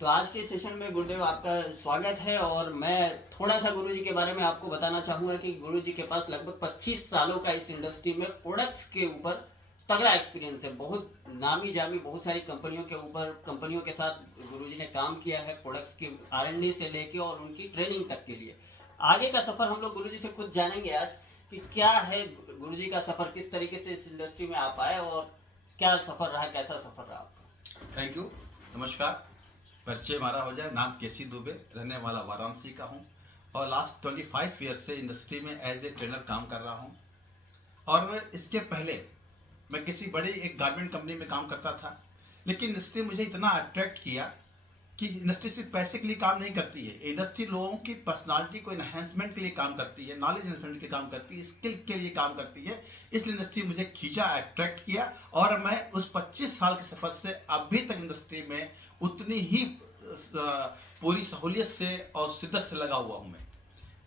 तो आज के सेशन में गुरुदेव आपका स्वागत है। और मैं थोड़ा सा गुरुजी के बारे में आपको बताना चाहूँगा कि गुरुजी के पास लगभग 25 सालों का इस इंडस्ट्री में प्रोडक्ट्स के ऊपर तगड़ा एक्सपीरियंस है। बहुत नामी जामी बहुत सारी कंपनियों के ऊपर कंपनियों के साथ गुरुजी ने काम किया है, प्रोडक्ट्स की R&D से लेके और उनकी ट्रेनिंग तक के लिए। आगे का सफ़र हम लोग गुरुजी से खुद जानेंगे आज कि क्या है गुरुजी का सफ़र, किस तरीके से इस इंडस्ट्री में आप आए और क्या सफ़र रहा, कैसा सफ़र रहा आपका। Thank you. नमस्कार। परिचय हमारा हो जाए। नाम केसी दुबे, रहने वाला वाराणसी का हूँ और लास्ट 25 ईयर से इंडस्ट्री में एज ए ट्रेनर काम कर रहा हूँ। और इसके पहले मैं किसी बड़ी एक गारमेंट कंपनी में काम करता था, लेकिन इंडस्ट्री मुझे इतना अट्रैक्ट किया कि इंडस्ट्री सिर्फ पैसे के लिए काम नहीं करती है। इंडस्ट्री लोगों की पर्सनालिटी को इन्हेंसमेंट के लिए काम करती है, नॉलेज इन्हेंसमेंट के काम करती है, स्किल के लिए काम करती है। इसलिए इंडस्ट्री मुझे खींचा, अट्रैक्ट किया और मैं उस 25 साल के सफर से अभी तक इंडस्ट्री में उतनी ही पूरी सहूलियत से और शिद्दत से लगा हुआ हूँ मैं।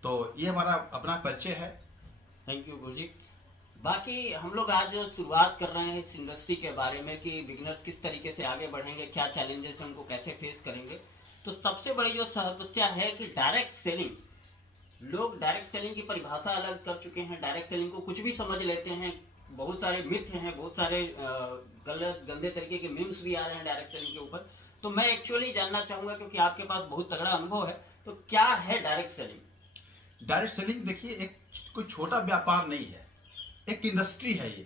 तो ये हमारा अपना परिचय है। थैंक यू गुरुजी। बाकी हम लोग आज शुरुआत कर रहे हैं इस इंडस्ट्री के बारे में कि बिगनर्स किस तरीके से आगे बढ़ेंगे, क्या चैलेंजेस हैं, उनको कैसे फेस करेंगे। तो सबसे बड़ी जो समस्या है कि डायरेक्ट सेलिंग, लोग डायरेक्ट सेलिंग की परिभाषा अलग कर चुके हैं, डायरेक्ट सेलिंग को कुछ भी समझ लेते हैं। बहुत सारे मिथ हैं, बहुत सारे गलत गंदे तरीके के मीम्स भी आ रहे हैं डायरेक्ट सेलिंग के ऊपर। तो मैं एक्चुअली जानना चाहूँगा, क्योंकि आपके पास बहुत तगड़ा अनुभव है, तो क्या है डायरेक्ट सेलिंग। डायरेक्ट सेलिंग देखिए एक कोई छोटा व्यापार नहीं है, एक इंडस्ट्री है ये।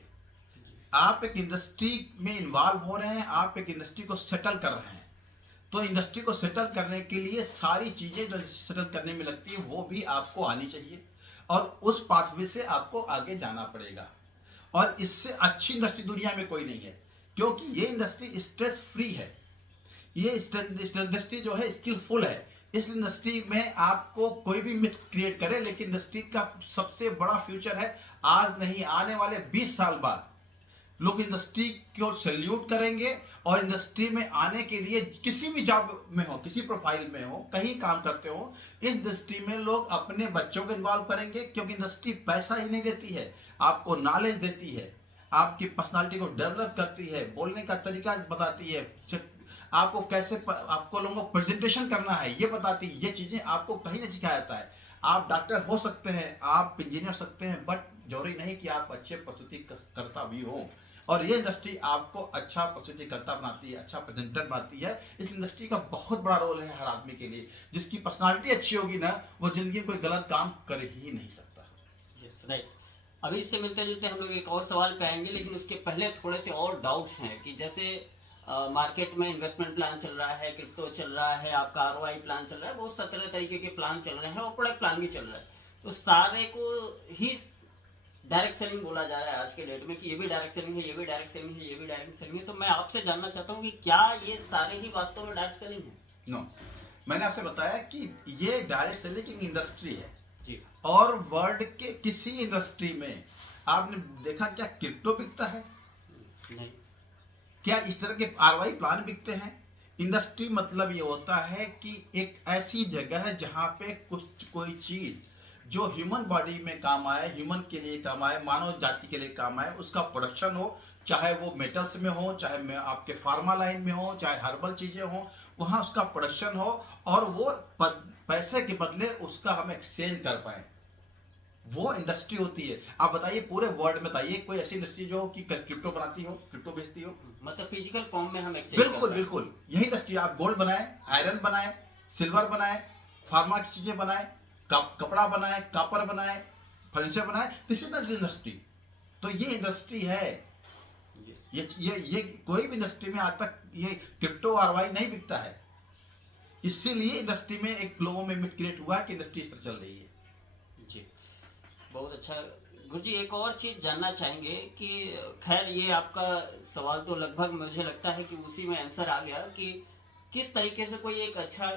आप एक इंडस्ट्री में इन्वॉल्व हो रहे हैं, आप एक इंडस्ट्री को सेटल कर रहे हैं। तो इंडस्ट्री को सेटल करने के लिए सारी चीजें जो सेटल करने में लगती है वो भी आपको आनी चाहिए और उस पाथवे से आपको आगे जाना पड़ेगा। और इससे अच्छी इंडस्ट्री दुनिया में कोई नहीं है, क्योंकि ये इंडस्ट्री स्ट्रेस फ्री है। ये इंडस्ट्री जो है स्किलफुल है। इस इंडस्ट्री में आपको कोई भी मिथ क्रिएट करे, लेकिन इंडस्ट्री का सबसे बड़ा फ्यूचर है। आज नहीं, आने वाले 20 साल बाद लोग इंडस्ट्री को सैल्यूट करेंगे और इंडस्ट्री में आने के लिए किसी भी जॉब में हो, किसी प्रोफाइल में हो, कहीं काम करते हो, इस इंडस्ट्री में लोग अपने बच्चों को इन्वॉल्व करेंगे। क्योंकि इंडस्ट्री पैसा ही नहीं देती है, आपको नॉलेज देती है, आपकी पर्सनालिटी को डेवलप करती है, बोलने का तरीका बताती है, आपको कैसे आपको लोगों को प्रेजेंटेशन करना है ये बताती है। ये चीजें आपको कहीं नहीं सिखाया जाता है। आप डॉक्टर हो सकते हैं, आप इंजीनियर हो सकते हैं, बट जरूरी नहीं कि आप अच्छे प्रस्तुतिकर्ता भी हो। और ये इंडस्ट्री आपको अच्छा प्रस्तुतिकर्ता बनाती है, अच्छा प्रेजेंटर बनाती है। इस इंडस्ट्री का बहुत बड़ा रोल है हर आदमी के लिए। जिसकी पर्सनालिटी अच्छी होगी ना, वो जिंदगी में कोई गलत काम कर ही नहीं सकता। Yes, right. अभी इससे मिलते जुलते हम लोग एक और सवाल पे आएंगे, लेकिन उसके पहले थोड़े से और डाउट्स हैं कि जैसे मार्केट में इन्वेस्टमेंट प्लान चल रहा है, क्रिप्टो चल रहा है, आपका ROI प्लान चल रहा है, बहुत तरह तरीके के प्लान चल रहे हैं और प्रोडक्ट प्लान भी चल रहा है। तो सारे को ही डायरेक्ट सेलिंग बोला जा रहा है आज के डेट में कि ये भी डायरेक्ट सेलिंग है, ये भी डायरेक्ट सेलिंग है, ये भी डायरेक्ट सेलिंग है। तो मैं आपसे जानना चाहता हूँ कि क्या ये सारे ही वास्तव में डायरेक्ट सेलिंग है। नो, मैंने आपसे बताया कि ये डायरेक्ट सेलिंग की इंडस्ट्री है जी। और वर्ल्ड के किसी इंडस्ट्री में आपने देखा क्या क्रिप्टो बिकता है? नहीं। क्या इस तरह के ROI प्लान बिकते हैं? इंडस्ट्री मतलब ये होता है कि एक ऐसी जगह है जहां पे कुछ कोई चीज जो ह्यूमन बॉडी में काम आए, ह्यूमन के लिए काम आए, मानव जाति के लिए काम आए, उसका प्रोडक्शन हो। चाहे वो मेटल्स में हो, चाहे में आपके फार्मा लाइन में हो, चाहे हर्बल चीजें हो, वहां उसका प्रोडक्शन हो और वो पैसे के बदले उसका हम एक्सचेंज कर पाए, वो इंडस्ट्री होती है। आप बताइए पूरे वर्ल्ड में बताइए कोई ऐसी इंडस्ट्री जो कि क्रिप्टो बनाती हो, क्रिप्टो बेचती हो? मतलब फिजिकल फॉर्म में हम एक्सचेंज बिल्कुल बिल्कुल, यही इंडस्ट्री। आप गोल्ड बनाए, आयरन बनाए, सिल्वर बनाए, फार्मा की चीजें बनाए, कपड़ा बनाए, कापर बनाए, फर्नीचर बनाए, दिस इज इंडस्ट्री। तो ये इंडस्ट्री है। ये कोई भी इंडस्ट्री में आज तक ये क्रिप्टो ROI नहीं बिकता है। इसीलिए इंडस्ट्री में एक लोगों में मिथ क्रिएट हुआ कि इंडस्ट्री इस तरह चल रही है। जी, बहुत अच्छा। गुरुजी एक और चीज़ जानना चाहेंगे कि खैर ये आपका सवाल तो लगभग मुझे लगता है कि उसी में आंसर आ गया कि किस तरीके से कोई एक अच्छा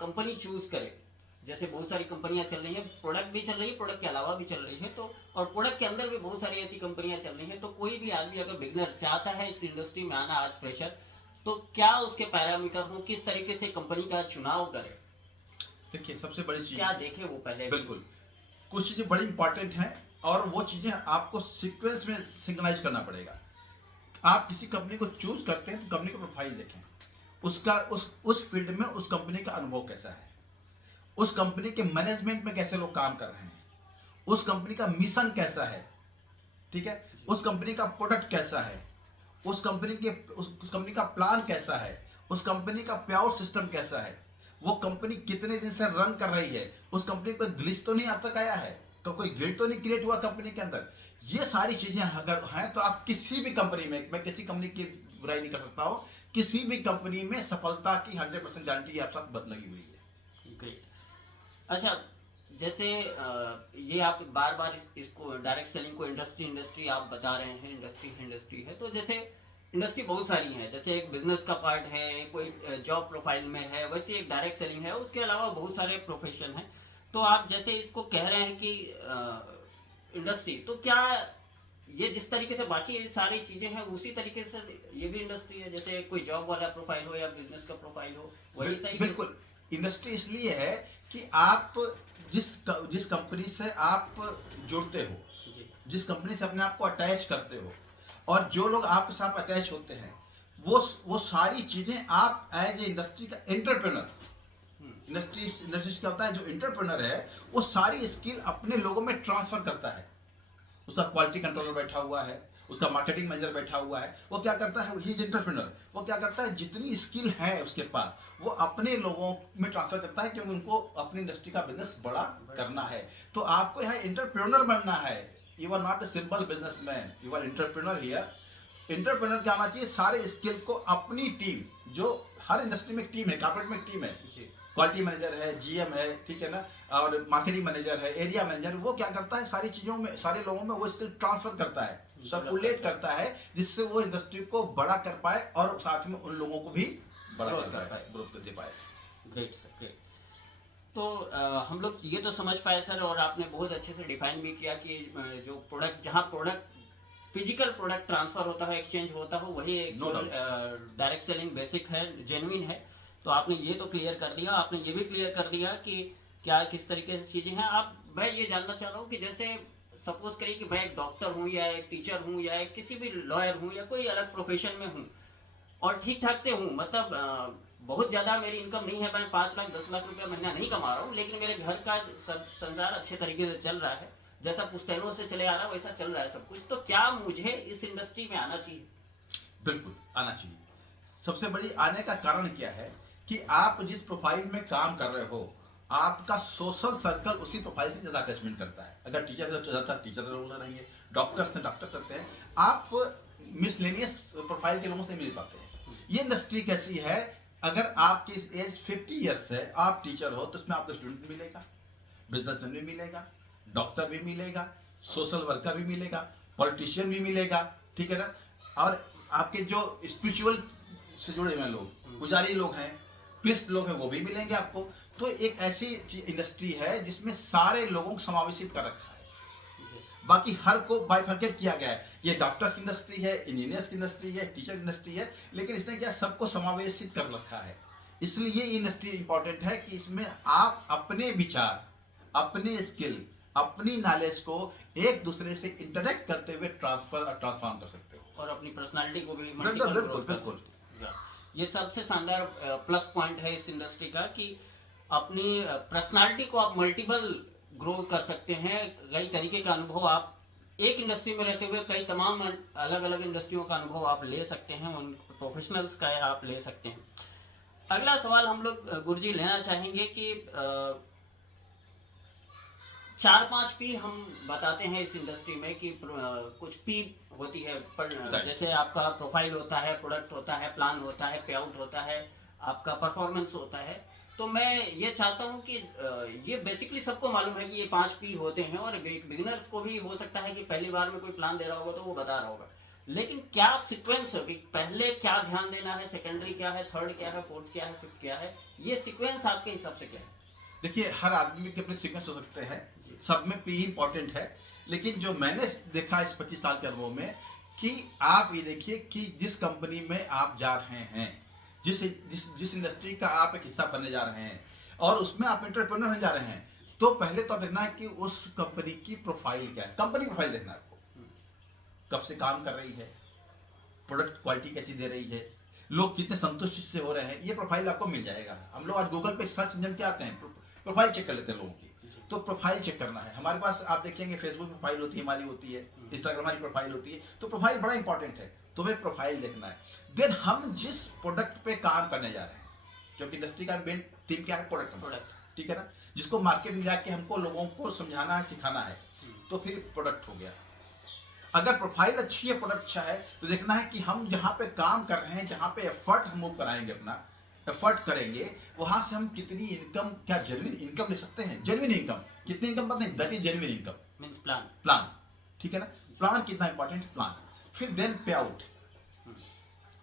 कंपनी चूज़ करे। जैसे बहुत सारी कंपनियां चल रही हैं, प्रोडक्ट भी चल रही है, प्रोडक्ट के अलावा भी चल रही है, तो और प्रोडक्ट के अंदर भी बहुत सारी ऐसी कंपनियां चल रही हैं। तो कोई भी आदमी अगर बिगनर चाहता है इस इंडस्ट्री में आना आज फ्रेशर, तो क्या उसके पैरामीटर हो, किस तरीके से कंपनी का चुनाव करे, देखिए सबसे बड़ी चीज क्या देखे वो पहले? बिल्कुल, कुछ चीजें बड़ी इंपॉर्टेंट हैं और वो चीजें आपको सीक्वेंस में सिंक्रोनाइज करना पड़ेगा। आप किसी कंपनी को चूज करते हैं तो कंपनी का प्रोफाइल देखें, उसका उस फील्ड में उस कंपनी का अनुभव कैसा है, उस कंपनी के मैनेजमेंट में कैसे लोग काम कर रहे हैं, उस कंपनी का मिशन कैसा है, ठीक है, उस कंपनी का प्रोडक्ट कैसा है, उस कंपनी का प्लान कैसा है, उस कंपनी का पे आउट सिस्टम कैसा है, वो कंपनी कितने दिन से रन कर रही है, उस कंपनी को ग्लिच तो नहीं अब तक आया है, तो कोई गिल्ट तो नहीं क्रिएट हुआ कंपनी के अंदर। ये सारी चीजें अगर हैं तो आप किसी भी कंपनी में, मैं किसी कंपनी की बुराई नहीं कर सकता हूँ, किसी भी कंपनी में सफलता की 100% गारंटी आप साथ लगी हुई है। ग्रेट। अच्छा, जैसे ये आप बार बार इसको डायरेक्ट सेलिंग को इंडस्ट्री आप बता रहे हैं, इंडस्ट्री है, तो जैसे इंडस्ट्री बहुत सारी है, जैसे एक बिजनेस का पार्ट है, कोई जॉब प्रोफाइल में है, वैसे एक डायरेक्ट सेलिंग है, उसके अलावा बहुत सारे प्रोफेशन हैं। तो आप जैसे इसको कह रहे हैं कि इंडस्ट्री, तो क्या ये जिस तरीके से बाकी ये सारी चीजें हैं उसी तरीके से ये भी इंडस्ट्री है, जैसे कोई जॉब वाला प्रोफाइल हो या बिजनेस का प्रोफाइल हो, वही सही? बिल्कुल, इंडस्ट्री इसलिए है कि आप जिस कंपनी से आप जुड़ते हो, जी जिस कंपनी से अपने आप को अटैच करते हो, और जो लोग आपके साथ अटैच होते हैं, वो सारी चीजें आप एज ए इंडस्ट्री का एंटरप्रेन्योर, इंडस्ट्री क्या होता है, जो एंटरप्रेन्योर है वो सारी स्किल अपने लोगों में ट्रांसफर करता है। उसका क्वालिटी कंट्रोलर बैठा हुआ है, उसका मार्केटिंग मैनेजर बैठा हुआ है, वो क्या करता है, ही इज एंटरप्रेन्योर, वो क्या करता है, जितनी स्किल है उसके पास वो अपने लोगों में ट्रांसफर करता है, क्योंकि उनको अपनी इंडस्ट्री का बिजनेस बड़ा करना है। तो आपको यहाँ एंटरप्रेन्योर बनना है, you are not a simple businessman, you are entrepreneur here. Entrepreneur क्या आना चाहिए, सारे स्किल को अपनी टीम, जो हर इंडस्ट्री में एक टीम है, कॉर्पोरेट में एक टीम है, क्वालिटी मैनेजर है, जीएम है, ठीक है ना, और मार्केटिंग मैनेजर है, एरिया मैनेजर, वो क्या करता है, सारी चीजों में, सारे लोगों में वो स्किल ट्रांसफर करता है, सर्कुलेट करता है, जिससे वो इंडस्ट्री को बड़ा कर पाए और साथ में उन लोगों को भी बड़ा कर पाए, ग्रोथ दे पाए। Great sir, great. तो हम लोग ये तो समझ पाए सर, और आपने बहुत अच्छे से डिफाइन भी किया कि जो प्रोडक्ट, जहाँ प्रोडक्ट फिजिकल प्रोडक्ट ट्रांसफर होता है, एक्सचेंज होता हो, वही एक जो डायरेक्ट सेलिंग बेसिक है, जेन्युइन है। तो आपने ये तो क्लियर कर दिया, आपने ये भी क्लियर कर दिया कि क्या किस तरीके से चीज़ें हैं। आप, मैं ये जानना चाह रहा हूँ कि जैसे सपोज करिए कि मैं एक डॉक्टर हूँ या एक टीचर हूँ या एक किसी भी लॉयर हूँ या कोई अलग प्रोफेशन में हूँ और ठीक ठाक से हूँ, मतलब बहुत ज़्यादा मेरी इनकम नहीं है, मैं 5 लाख 10 लाख रुपया महीना नहीं कमा रहा हूँ, लेकिन मेरे घर का सब संसार अच्छे तरीके से चल रहा है, जैसा पुश्तैनों से चले आ रहा है वैसा चल रहा है सब कुछ। तो क्या मुझे इस इंडस्ट्री में आना चाहिए? बिल्कुल आना चाहिए। सबसे बड़ी आने का कारण क्या है कि आप जिस प्रोफाइल में काम कर रहे हो, आपका सोशल सर्कल उसी प्रोफाइल से ज़्यादा अटैचमेंट करता है। अगर टीचर है तो ज़्यादा टीचर लोग रहेंगे, डॉक्टर्स ने डॉक्टर करते हैं, आप मिसलेनियस प्रोफाइल के लोगों से मिल पाते हैं। ये इंडस्ट्री कैसी है, अगर आपकी एज 50 ईयर्स है, आप टीचर हो, तो उसमें आपको स्टूडेंट मिलेगा, बिजनेसमैन भी मिलेगा, डॉक्टर भी मिलेगा, सोशल वर्कर भी मिलेगा, पॉलिटिशियन भी मिलेगा, ठीक है ना, और आपके जो स्पिरिचुअल से जुड़े हुए लोग, पुजारी लोग हैं, प्रीस्ट लोग हैं, वो भी मिलेंगे आपको। तो एक ऐसी इंडस्ट्री है जिसमें सारे लोगों को समावेशित कर रखा है, बाकी हर को बाइफरकेट किया गया है। ये डॉक्टर्स की इंडस्ट्री है, इंजीनियर्स की इंडस्ट्री है, टीचर इंडस्ट्री है, लेकिन इसने क्या सबको समावेशित कर रखा है। इसलिए ये इंडस्ट्री इंपॉर्टेंट है कि इसमें आप अपने विचार, अपने स्किल, अपनी नॉलेज को एक दूसरे से इंटरेक्ट करते हुए ट्रांसफर और ट्रांसफॉर्म कर सकते हो, और अपनी पर्सनालिटी को भी बिल्कुल। ये सबसे शानदार प्लस पॉइंट है इस इंडस्ट्री का कि अपनी पर्सनालिटी को आप मल्टीपल ग्रो कर सकते हैं। कई तरीके का अनुभव आप एक इंडस्ट्री में रहते हुए कई तमाम अलग अलग इंडस्ट्रियों का अनुभव आप ले सकते हैं, उन प्रोफेशनल्स का आप ले सकते हैं। अगला सवाल हम लोग गुरुजी लेना चाहेंगे कि 4-5 पी हम बताते हैं इस इंडस्ट्री में कि कुछ पी होती है, जैसे आपका प्रोफाइल होता है, प्रोडक्ट होता है, प्लान होता है, पे आउट होता है, आपका परफॉर्मेंस होता है। तो मैं ये चाहता हूँ कि ये बेसिकली सबको मालूम है कि ये 5 पी होते हैं, और बिगिनर्स को भी हो सकता है कि पहली बार में कोई प्लान दे रहा होगा तो वो बता रहा होगा, लेकिन क्या सीक्वेंस है कि पहले क्या ध्यान देना है, सेकेंडरी क्या है, थर्ड क्या है, फोर्थ क्या है, फिफ्थ क्या है, ये सीक्वेंस आपके हिसाब से क्या है? देखिए, हर आदमी के अपने सीक्वेंस हो सकते हैं, सब में पी इंपॉर्टेंट है, लेकिन जो मैंने देखा इस 25 साल के अनुभव में, कि आप ये देखिए कि जिस कंपनी में आप जा रहे हैं, जिस इंडस्ट्री का आप एक हिस्सा बनने जा रहे हैं और उसमें आप एंटरप्रेन्योर होने जा रहे हैं, तो पहले तो आप देखना है कि उस कंपनी की प्रोफाइल क्या है। कंपनी प्रोफाइल देखना है आपको, कब से काम कर रही है, प्रोडक्ट क्वालिटी कैसी दे रही है, लोग कितने संतुष्ट इससे हो रहे हैं, ये प्रोफाइल आपको मिल जाएगा। हम लोग आज गूगल पे सर्च इंजन क्या आते हैं, प्रोफाइल चेक कर लेते हैं लोगों की। तो प्रोफाइल चेक करना है हमारे पास, आप देखेंगे फेसबुक प्रोफाइल होती है हमारी, होती है इंस्टाग्राम हमारी प्रोफाइल होती है, तो प्रोफाइल बड़ा इंपॉर्टेंट है। तुम्हें प्रोफाइल देखना है। देन हम जिस प्रोडक्ट पे काम करने जा रहे हैं, क्योंकि इंडस्ट्री का मेन थीम क्या है, प्रोडक्ट, ठीक है ना, जिसको मार्केट में जाके हमको लोगों को समझाना है, सिखाना है, तो फिर प्रोडक्ट हो गया। अगर प्रोफाइल अच्छी है, प्रोडक्ट अच्छा है, तो देखना है कि हम जहाँ पे काम कर रहे हैं, जहाँ पे एफर्ट हम मूव कराएंगे, अपना एफर्ट करेंगे, वहां से हम कितनी इनकम, क्या जेन्युइन इनकम ले सकते हैं, जेन्युइन इनकम, कितनी इनकम पता नहीं, that is genuine income means plan. Plan, ठीक है ना, प्लान कितना इंपॉर्टेंट, प्लान। फिर देन पे आउट,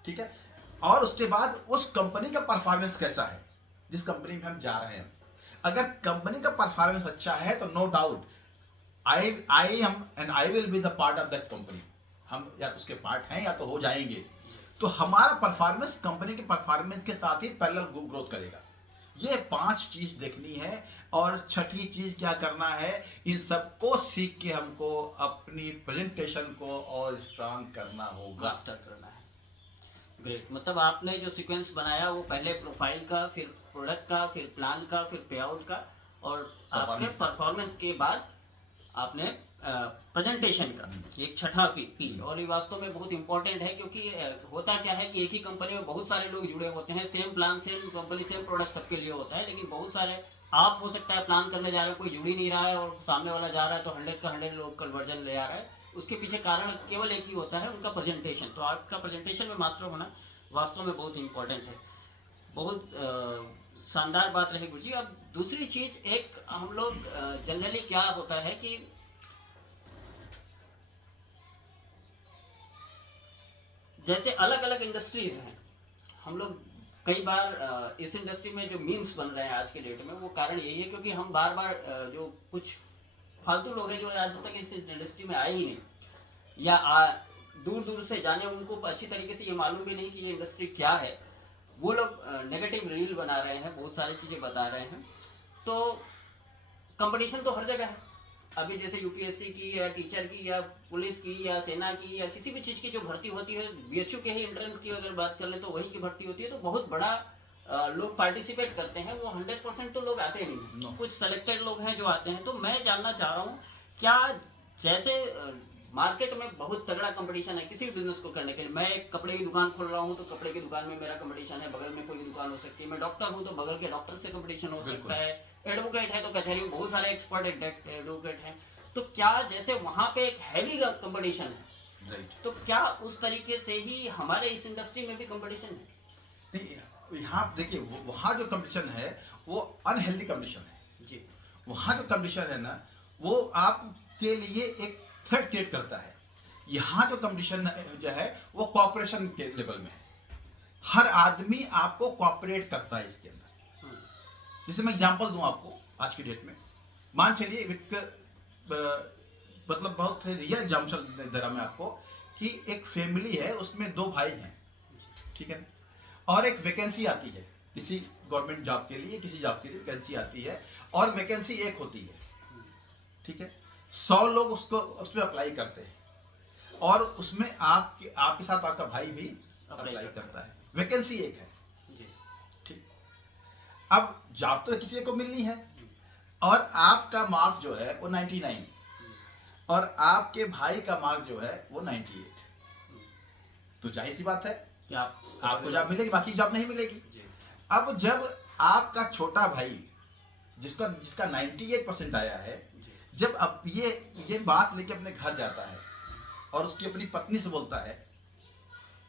ठीक है, और उसके बाद उस कंपनी का परफॉर्मेंस कैसा है, जिस कंपनी में हम जा रहे हैं। अगर कंपनी का परफॉर्मेंस अच्छा है तो no doubt I am and I will be the part of that company, हम या तो उसके पार्ट हैं या तो हो जाएंगे। तो हमारा परफॉर्मेंस कंपनी के परफॉर्मेंस के साथ ही पैरेलल ग्रोथ करेगा। ये 5 चीज देखनी है। और छठी चीज क्या करना है, इन सबको सीख के हमको अपनी प्रेजेंटेशन को और स्ट्रांग करना होगा, मास्टर करना है। ग्रेट, मतलब आपने जो सीक्वेंस बनाया वो पहले प्रोफाइल का, फिर प्रोडक्ट का, फिर प्लान का, फिर पे आउट का, और आपके परफॉर्मेंस के बाद आपने प्रेजेंटेशन का, एक छठा पी। और ये वास्तव में बहुत इंपॉर्टेंट है, क्योंकि होता क्या है कि एक ही कंपनी में बहुत सारे लोग जुड़े होते हैं, same plan, same company, same product सबके लिए होता है, लेकिन बहुत सारे, आप हो सकता है प्लान करने जा रहे हो, कोई जुड़ ही नहीं रहा है, और सामने वाला जा रहा है तो 100 का 100 लोग कन्वर्जन ले आ रहा है। उसके पीछे कारण केवल एक ही होता है, उनका प्रेजेंटेशन। तो आपका प्रेजेंटेशन में मास्टर होना वास्तव में बहुत इंपॉर्टेंट है। बहुत शानदार बात रही गुरुजी। अब दूसरी चीज, एक हम लोग जनरली क्या होता है कि जैसे अलग अलग इंडस्ट्रीज हैं, हम लोग कई बार इस इंडस्ट्री में जो मीम्स बन रहे हैं आज के डेट में, वो कारण यही है क्योंकि हम बार बार जो कुछ फालतू लोग हैं जो आज तक इस इंडस्ट्री में आए ही नहीं, या दूर दूर से जाने, उनको अच्छी तरीके से ये मालूम भी नहीं कि ये इंडस्ट्री क्या है, वो लोग नेगेटिव रील बना रहे हैं, बहुत सारी चीज़ें बता रहे हैं। तो कंपटीशन तो हर जगह है। अभी जैसे यूपीएससी की या टीचर की या पुलिस की या सेना की या किसी भी चीज़ की जो भर्ती होती है, बीएचयू के ही एंट्रेंस की अगर बात कर ले तो वही की भर्ती होती है, तो बहुत बड़ा लोग पार्टिसिपेट करते हैं। वो 100% तो लोग आते नहीं, No. कुछ सेलेक्टेड लोग हैं जो आते हैं। तो मैं जानना चाह रहा हूँ, क्या जैसे मार्केट में बहुत तगड़ा कंपटीशन है किसी भी बिजनेस को करने के लिए, मैं एक कपड़े की दुकान खोल रहा हूँ तो कपड़े की दुकान में मेरा कंपटीशन है, बगल में कोई दुकान हो सकती है, मैं डॉक्टर हूँ तो बगल के डॉक्टर से कंपटीशन हो सकता है, एडवोकेट है तो कचहरी में बहुत सारे एक्सपर्ट एडवोकेट हैं। तो क्या जैसे वहाँ पे एक हैवी कंपटीशन है, तो क्या उस तरीके से ही हमारे इस इंडस्ट्री में भी कंपटीशन है? नहीं, यहाँ देखिए, वहाँ जो कंपटीशन है वो अनहेल्दी कंपटीशन है जी। वहाँ जो कंपटीशन है ना, वो आपके लिए एक थ्रेट क्रिएट करता है। यहाँ जो कंपटीशन जो है वो कॉपरेशन के लेवल में है, हर आदमी आपको कॉपरेट करता है इसके अंदर। जैसे मैं एग्जांपल दूं आपको, आज की डेट में मान चलिए मतलब बहुत रियल एग्जांपल दे रहा मैं आपको, कि एक फैमिली है, उसमें 2 भाई हैं, ठीक है, और एक वैकेंसी आती है किसी गवर्नमेंट जॉब के लिए, किसी जॉब के लिए वैकेंसी आती है, और वैकेंसी एक होती है, ठीक है, 100 लोग उस पर अप्लाई करते हैं, और उसमें आपके साथ आपका भाई भी अप्लाई करता है, वैकेंसी एक है, ठीक। अब जॉब तो किसी को मिलनी है, और आपका मार्क जो है वो 99, और आपके भाई का मार्क जो है वो 98, तो जाहिर सी बात है कि आपको जॉब मिलेगी, बाकी जॉब नहीं मिलेगी। अब जब आपका छोटा भाई जिसका 98% आया है, जब अब ये बात लेके अपने घर जाता है और उसकी अपनी पत्नी से बोलता है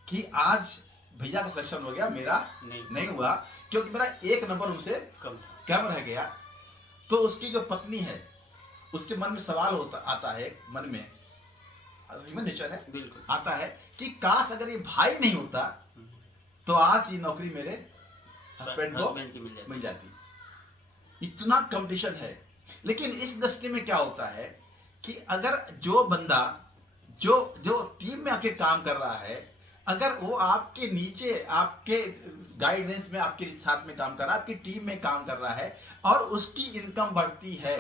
कि आज भैया का सिलेक्शन हो गया, मेरा नहीं हुआ, क्योंकि मेरा 1 नंबर उनसे कम रह गया, तो उसकी जो पत्नी है उसके मन में सवाल आता है, मन में ह्यूमन नेचर है, बिल्कुल आता है कि काश अगर ये भाई नहीं होता तो आज ये नौकरी मेरे हस्बैंड को मिल जाती। इतना कंपटीशन है। लेकिन इस इंडस्ट्री में क्या होता है कि अगर जो बंदा जो टीम में आके काम कर रहा है, अगर वो आपके नीचे, आपके गाइडेंस में, आपके साथ में काम कर रहा है, आपकी टीम में काम कर रहा है, और उसकी इनकम बढ़ती है,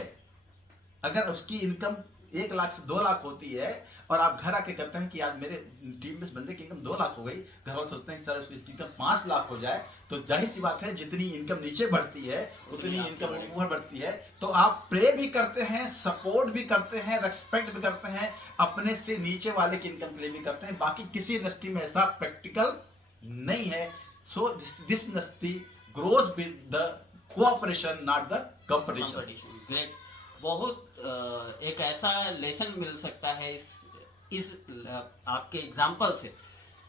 अगर उसकी इनकम 1 लाख से 2 लाख होती है और आप घर आके कहते हैं कि आज मेरे टीम में इस बंदे की इनकम 2 लाख हो गई, घर वाले सोचते हैं कि सर उसकी इनकम 5 लाख हो जाए, तो जाहिर सी बात है जितनी इनकम नीचे बढ़ती है उतनी इनकम ऊपर बढ़ती है। तो आप प्रे भी करते हैं, सपोर्ट भी करते हैं, रेस्पेक्ट भी करते हैं, अपने से नीचे वाले की इनकम के लिए भी करते हैं। बाकी किसी इंडस्ट्री में ऐसा प्रैक्टिकल नहीं है। So this industry grows with the cooperation not the competition. Great. बहुत एक ऐसा लेसन मिल सकता है इस आपके एग्जाम्पल से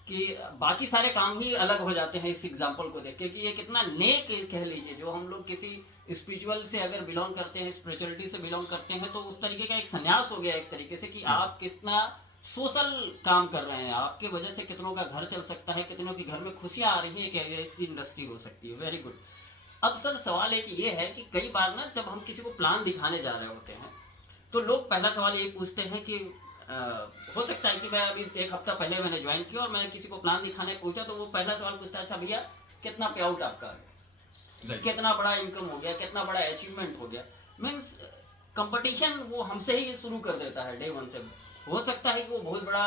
कि बाकी सारे काम ही अलग हो जाते हैं इस एग्जाम्पल को देख के, कि ये कितना नेक कह लीजिए। जो हम लोग किसी स्पिरिचुअल से अगर बिलोंग करते हैं, स्पिरिचुअलिटी से बिलोंग करते हैं, तो उस तरीके का एक संन्यास हो गया एक तरीके से कि आप कितना सोशल काम कर रहे हैं, आपके वजह से कितनों का घर चल सकता है, कितनों के घर में खुशियां आ रही है, कि ऐसी इंडस्ट्री हो सकती है। Very good. अब सर सवाल एक ये है कि कई बार ना जब हम किसी को प्लान दिखाने जा रहे होते हैं तो लोग पहला सवाल ये पूछते हैं कि हो सकता है कि मैं अभी 1 हफ्ता पहले मैंने ज्वाइन किया और मैं किसी को प्लान दिखाने पहुंचा, तो वो पहला सवाल पूछता है, अच्छा भैया कितना पे आउट आपका आ गया, कितना बड़ा इनकम हो गया, कितना बड़ा अचीवमेंट हो गया। मीन्स कंपटीशन वो हमसे ही शुरू कर देता है डे 1 से। हो सकता है कि वो बहुत बड़ा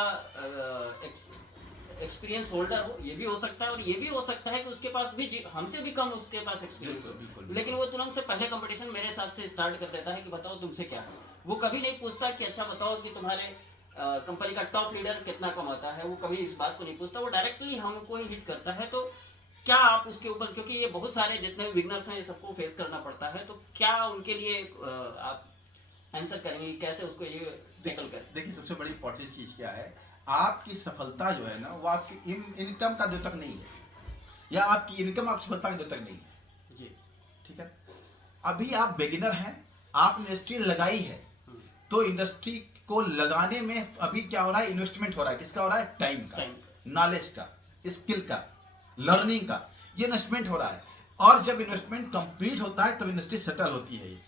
एक्सपीरियंस होल्डर हो, ये भी हो सकता है, और ये भी हो सकता है कि उसके पास भी हमसे भी कम उसके पास एक्सपीरियंस हो, लेकिन वो तुरंत से पहले कंपटीशन मेरे हिसाब से स्टार्ट कर देता है कि बताओ तुमसे क्या है। वो कभी नहीं पूछता कि अच्छा बताओ कि तुम्हारे कंपनी का टॉप लीडर कितना कमाता है, वो कभी इस बात को नहीं पूछता, वो डायरेक्टली हमको ही हिट करता है। तो क्या आप उसके ऊपर, क्योंकि ये बहुत सारे जितने बिगनर्स हैं सबको फेस करना पड़ता है, तो क्या उनके लिए आप आंसर करेंगे कैसे उसको ये टैकल करें? देखिए सबसे बड़ी इंपॉर्टेंट चीज क्या है, आपकी सफलता जो है ना वो आपकी इनकम का द्योतक नहीं है, या आपकी इनकम आप सफलता का द्योतक नहीं है जी। ठीक है। अभी आप बिगिनर हैं, आप इंडस्ट्री लगाई है, तो इंडस्ट्री को लगाने में अभी क्या हो रहा है, इन्वेस्टमेंट हो रहा है। किसका हो रहा है? टाइम का, नॉलेज का, स्किल का, लर्निंग का, ये इन्वेस्टमेंट हो रहा है। और जब इन्वेस्टमेंट कंप्लीट होता है तब इंडस्ट्री सेटल होती है ये,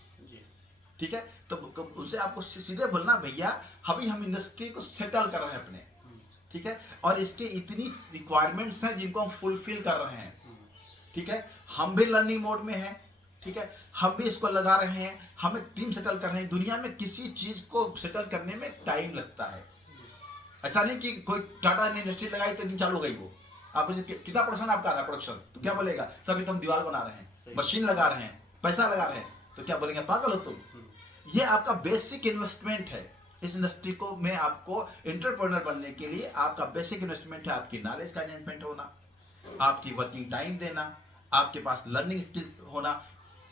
ठीक है। तो उसे आपको सीधे बोलना, भैया अभी हम इंडस्ट्री को सेटल कर रहे हैं अपने, ठीक है, और इसके इतनी रिक्वायरमेंट्स हैं जिनको हम फुलफिल कर रहे हैं, ठीक है। हम भी लर्निंग मोड में हैं, ठीक है, हम भी इसको लगा रहे हैं, हम एक टीम सेटल कर रहे हैं। दुनिया में किसी चीज को सेटल करने में टाइम लगता है। ऐसा नहीं कि कोई टाटा ने इंडस्ट्री लगाई तो नहीं चालू हो गई वो। आप कितना परसेंट आपका आ रहा है प्रोडक्शन, तो क्या बोलेगा, सभी तो हम दीवार बना रहे हैं, मशीन लगा रहे हैं, पैसा लगा रहे हैं, तो क्या बोलेंगे पागल हो तुम। ये आपका बेसिक इन्वेस्टमेंट है इस इंडस्ट्री को में आपको एंटरप्रेन्योर बनने के लिए। आपका बेसिक इन्वेस्टमेंट है आपकी नॉलेज का इन्वेस्टमेंट होना, आपकी वर्किंग टाइम देना, आपके पास लर्निंग स्किल होना,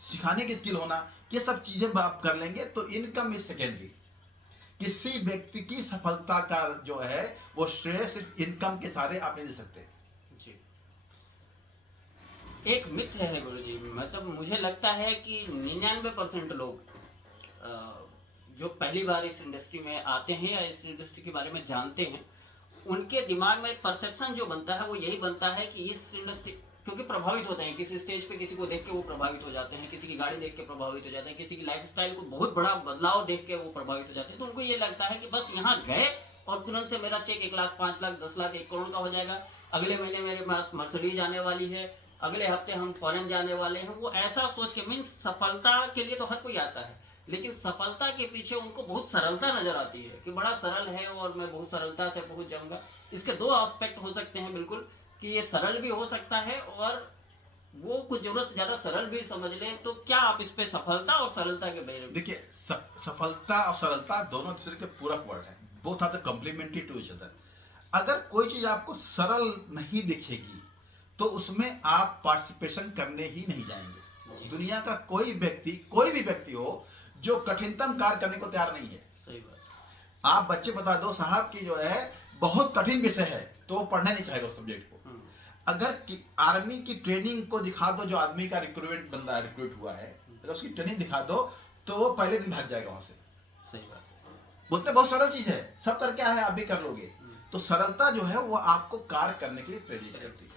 सिखाने की स्किल होना। ये सब चीजें आप कर लेंगे तो इनकम इज सेकेंडरी। किसी व्यक्ति की सफलता का जो है वो श्रेय सिर्फ इनकम के सहारे आप नहीं दे सकते। एक मिथ है गुरुजी, मतलब मुझे लगता है कि 99% लोग जो पहली बार इस इंडस्ट्री में आते हैं या इस इंडस्ट्री के बारे में जानते हैं, उनके दिमाग में एक परसेप्शन जो बनता है वो यही बनता है कि इस इंडस्ट्री, क्योंकि प्रभावित होते हैं किसी स्टेज पे, किसी को देख के वो प्रभावित हो जाते हैं, किसी की गाड़ी देख के प्रभावित हो जाते हैं, किसी की लाइफस्टाइल को बहुत बड़ा बदलाव देख के वो प्रभावित हो जाते हैं। तो उनको ये लगता है कि बस यहाँ गए और तुरंत से मेरा चेक 1 लाख, 5 लाख, 10 लाख, 1 करोड़ का हो जाएगा, अगले महीने मेरे पास मर्सिडीज आने वाली है, अगले हफ्ते हम फॉरेन जाने वाले हैं। वो ऐसा सोच के, मीन्स सफलता के लिए तो हर कोई आता है, लेकिन सफलता के पीछे उनको बहुत सरलता नजर आती है कि बड़ा सरल है और मैं बहुत सरलता से पहुंच जाऊंगा। इसके 2 एस्पेक्ट हो सकते हैं बिल्कुल, कि ये सरल भी हो सकता है और वो कुछ जरूरत से ज्यादा सरल भी समझ लें। तो क्या आप इस पे सफलता और सरलता के बारे में? देखिए सफलता और सरलता दोनों दूसरे के पूरक वर्ड है, both are the complementary to each other. अगर कोई चीज आपको सरल नहीं दिखेगी तो उसमें आप पार्टिसिपेशन करने ही नहीं जाएंगे। दुनिया का कोई भी व्यक्ति हो जो कठिनतम कार्य करने को तैयार नहीं है। सही बात। आप बच्चे बता दो साहब की जो है बहुत कठिन विषय है तो वो पढ़ने नहीं चाहेगा उस सब्जेक्ट को। अगर आर्मी की ट्रेनिंग को दिखा दो, जो आदमी का रिक्रूट हुआ है, अगर उसकी ट्रेनिंग दिखा दो तो वो पहले दिन भाग जाएगा वहां से। सही बात है। बोलते बहुत सरल चीज है, सब करके आए आप भी कर लोगे। तो सरलता जो है वो आपको कार्य करने के लिए प्रेरित करती है,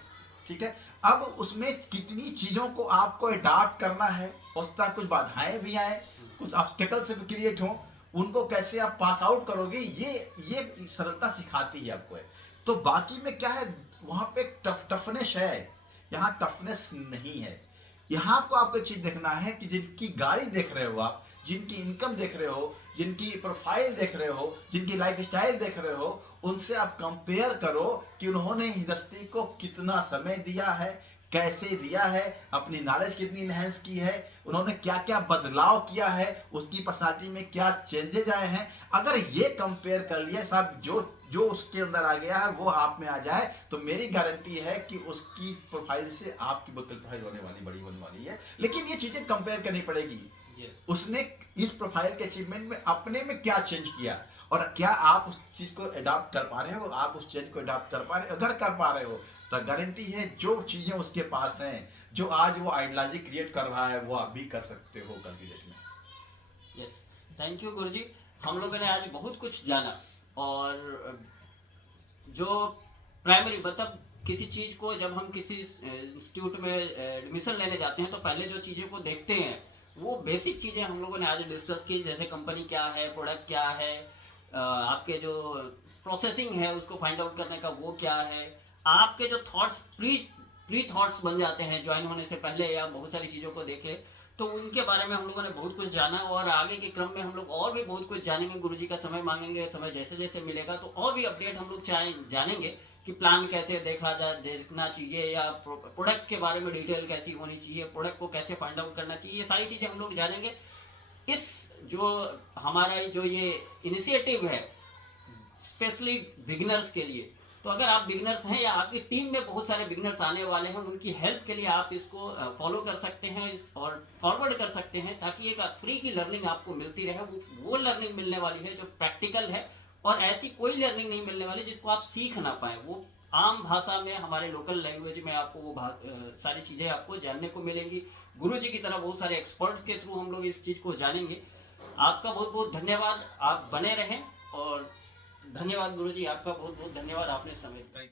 ठीक है। अब उसमें कितनी चीजों को आपको अडॉप्ट करना है, उसका कुछ बाधाएं भी आए, कुछ ऑब्स्टेकल से क्रिएट हो, उनको कैसे आप पास आउट करोगे, ये सरलता सिखाती है आपको है। तो बाकी में क्या है, वहां पे टफनेस है, यहाँ टफनेस नहीं है। यहाँ आपको एक चीज देखना है कि जिनकी गाड़ी देख रहे हो आप, जिनकी इनकम देख रहे हो, जिनकी प्रोफाइल देख रहे हो, जिनकी लाइफ स्टाइल देख रहे हो, उनसे आप कंपेयर करो कि उन्होंने इंडस्ट्री को कितना समय दिया है, कैसे दिया है, अपनी नॉलेज कितनी इनहेंस की है, उन्होंने क्या क्या बदलाव किया है, उसकी पर्सनालिटी में क्या चेंजेज आए हैं। अगर ये कंपेयर कर लिया साहब, जो जो उसके अंदर आ गया है वो आप में आ जाए, तो मेरी गारंटी है कि उसकी प्रोफाइल से आपकी प्रोफाइल होने वाली बड़ी होने वाली है। लेकिन ये चीजें कंपेयर करनी पड़ेगी। Yes. उसने इस प्रोफाइल के अचीवमेंट में अपने में क्या चेंज किया, और क्या आप उस चीज को अडॉप्ट कर पा रहे हो, आप उस चेंज को अडॉप्ट कर पा रहे हो। अगर कर पा रहे हो तो गारंटी है जो चीजें उसके पास हैं, जो आज वो आइडियोलॉजी क्रिएट कर रहा है, वो आप भी कर सकते हो कल की डेट में। यस, थैंक यू गुरुजी। हम लोगों ने आज बहुत कुछ जाना, और जो प्राइमरी मतलब किसी चीज़ को जब हम किसी इंस्टीट्यूट में एडमिशन लेने जाते हैं तो पहले जो चीज़ें को देखते हैं वो बेसिक चीज़ें हम लोगों ने आज डिस्कस की, जैसे कंपनी क्या है, प्रोडक्ट क्या है, आपके जो प्रोसेसिंग है उसको फाइंड आउट करने का वो क्या है, आपके जो थॉट्स प्री थॉट्स बन जाते हैं ज्वाइन होने से पहले, या बहुत सारी चीज़ों को देखे, तो उनके बारे में हम लोगों ने बहुत कुछ जाना। और आगे के क्रम में हम लोग और भी बहुत कुछ जानेंगे। गुरुजी का समय मांगेंगे, समय जैसे जैसे मिलेगा तो और भी अपडेट हम लोग जानेंगे कि प्लान कैसे देखना चाहिए, या प्रोडक्ट्स के बारे में डिटेल कैसी होनी चाहिए, प्रोडक्ट को कैसे फाइंड आउट करना चाहिए, ये सारी चीज़ें हम लोग जानेंगे। इस जो हमारा जो ये इनिशिएटिव है स्पेशली बिगिनर्स के लिए, तो अगर आप बिगिनर्स हैं या आपकी टीम में बहुत सारे बिगिनर्स आने वाले हैं, उनकी हेल्प के लिए आप इसको फॉलो कर सकते हैं और फॉरवर्ड कर सकते हैं, ताकि एक फ्री की लर्निंग आपको मिलती रहे। वो लर्निंग मिलने वाली है जो प्रैक्टिकल है, और ऐसी कोई लर्निंग नहीं मिलने वाली जिसको आप सीख ना पाए। वो आम भाषा में, हमारे लोकल लैंग्वेज में आपको वो सारी चीज़ें आपको जानने को मिलेंगी। गुरुजी की तरह बहुत सारे एक्सपर्ट्स के थ्रू हम लोग इस चीज़ को जानेंगे। आपका बहुत बहुत धन्यवाद, आप बने रहें। और धन्यवाद गुरुजी, आपका बहुत बहुत धन्यवाद, आपने समय दिया।